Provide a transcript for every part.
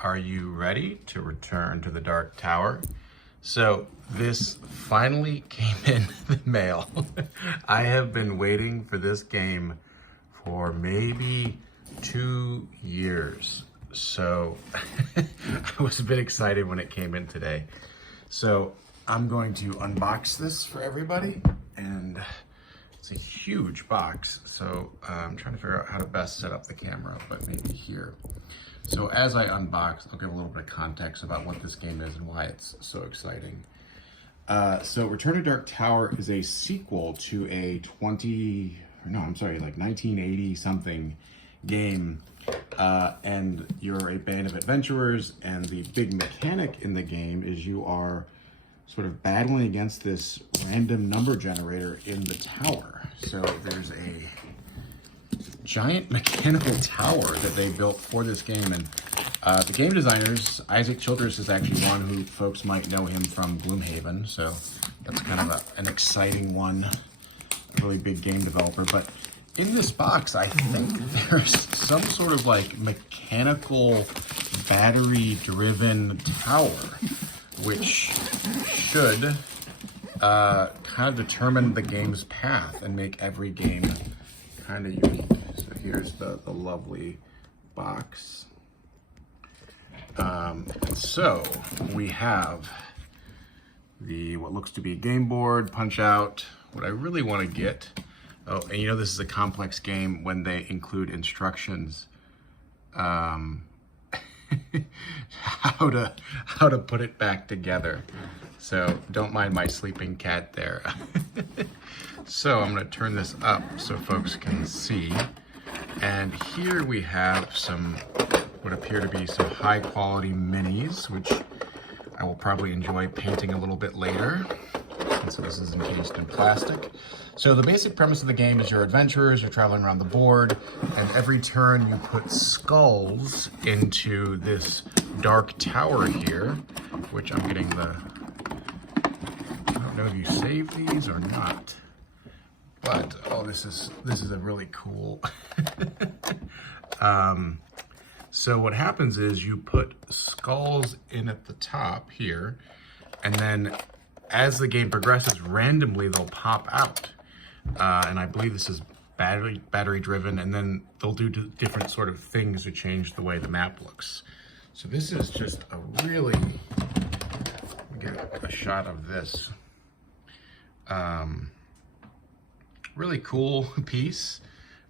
Are you ready to return to the Dark Tower? So this finally came in the mail. I have been waiting for this game for maybe 2 years. So I was a bit excited when it came in today. So I'm going to unbox this for everybody, and it's a huge box. So I'm trying to figure out how to best set up the camera, but maybe here. So as I unbox, I'll give a little bit of context about what this game is and why it's so exciting. So Return to Dark Tower is a sequel to a 1980 something game. And you're a band of adventurers, and the big mechanic in the game is you are sort of battling against this random number generator in the tower. So there's a giant mechanical tower that they built for this game, and the game designers, Isaac Childress, is actually one who folks might know him from Gloomhaven, so that's kind of an exciting one, a really big game developer. But in this box, I think there's some sort of like mechanical battery-driven tower, which should kind of determine the game's path and make every game kind of unique. So here's the lovely box. So we have what looks to be a game board, punch out. What I really want to get, oh, and you know this is a complex game when they include instructions, how to put it back together. So don't mind my sleeping cat there. So I'm going to turn this up so folks can see. And here we have some what appear to be some high quality minis, which I will probably enjoy painting a little bit later. And so this is encased in plastic. So the basic premise of the game is you're adventurers, you're traveling around the board, and every turn you put skulls into this dark tower here, which I'm getting I don't know if you save these or not. But, oh, this is a really cool. So what happens is you put skulls in at the top here, and then as the game progresses, randomly they'll pop out. And I believe this is battery driven, and then they'll do different sort of things to change the way the map looks. So this is just a really, get a shot of this. Really cool piece.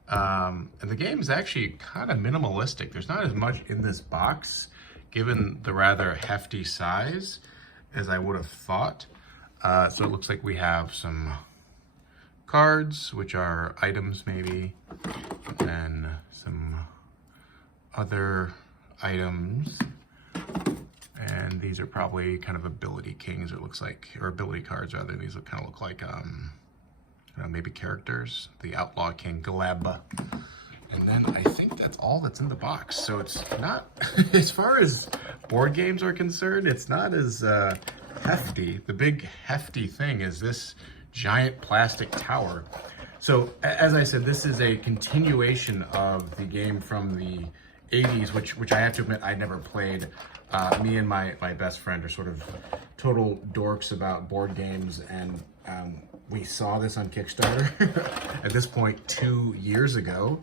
And the game is actually kind of minimalistic. There's not as much in this box, given the rather hefty size, as I would have thought. So it looks like we have some cards, which are items maybe, and then some other items. And these are probably kind of ability kings, it looks like, or ability cards rather. These kind of look like maybe characters. The Outlaw King Gleb. And then I think that's all that's in the box. So it's not, as far as board games are concerned, it's not as hefty. The big hefty thing is this giant plastic tower. So as I said, this is a continuation of the game from the 80s, which I have to admit I never played. Me and my best friend are sort of total dorks about board games, and we saw this on Kickstarter at this point 2 years ago,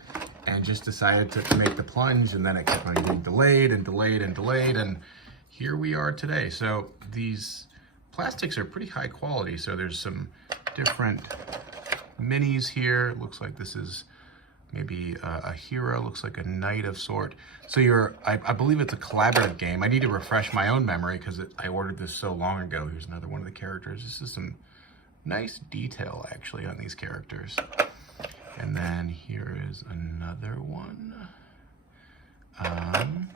and just decided to make the plunge, and then it kept on getting delayed and delayed and delayed, and here we are today. So these plastics are pretty high quality. So there's some different minis here. It looks like this is maybe a hero, looks like a knight of sort. So I believe it's a collaborative game. I need to refresh my own memory because I ordered this so long ago. Here's another one of the characters. This is some nice detail actually on these characters. And then here is another one. And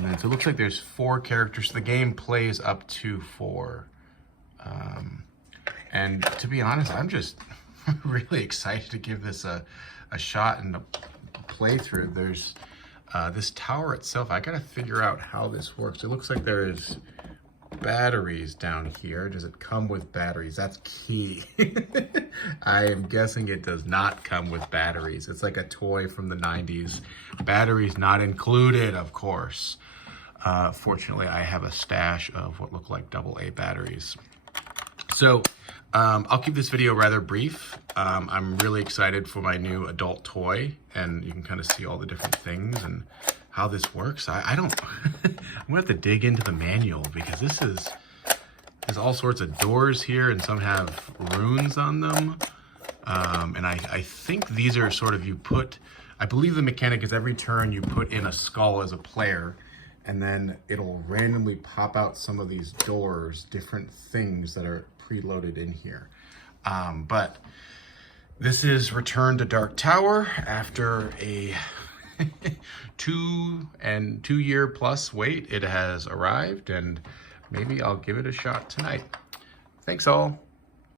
then so it looks like there's 4 characters. The game plays up to 4. And to be honest, I'm just really excited to give this a shot and a playthrough. There's this tower itself. I gotta figure out how this works. It looks like there is batteries down here. Does it come with batteries? That's key. I am guessing it does not come with batteries. It's like a toy from the 90s. Batteries not included, of course. Fortunately, I have a stash of what look like AA batteries. So I'll keep this video rather brief. I'm really excited for my new adult toy, and you can kind of see all the different things and how this works. I don't, I'm gonna have to dig into the manual because there's all sorts of doors here and some have runes on them. And I think these are sort of, I believe the mechanic is every turn you put in a skull as a player, and then it'll randomly pop out some of these doors, different things that are preloaded in here. But this is Return to Dark Tower after a 2 year plus wait. It has arrived, and maybe I'll give it a shot tonight. Thanks all.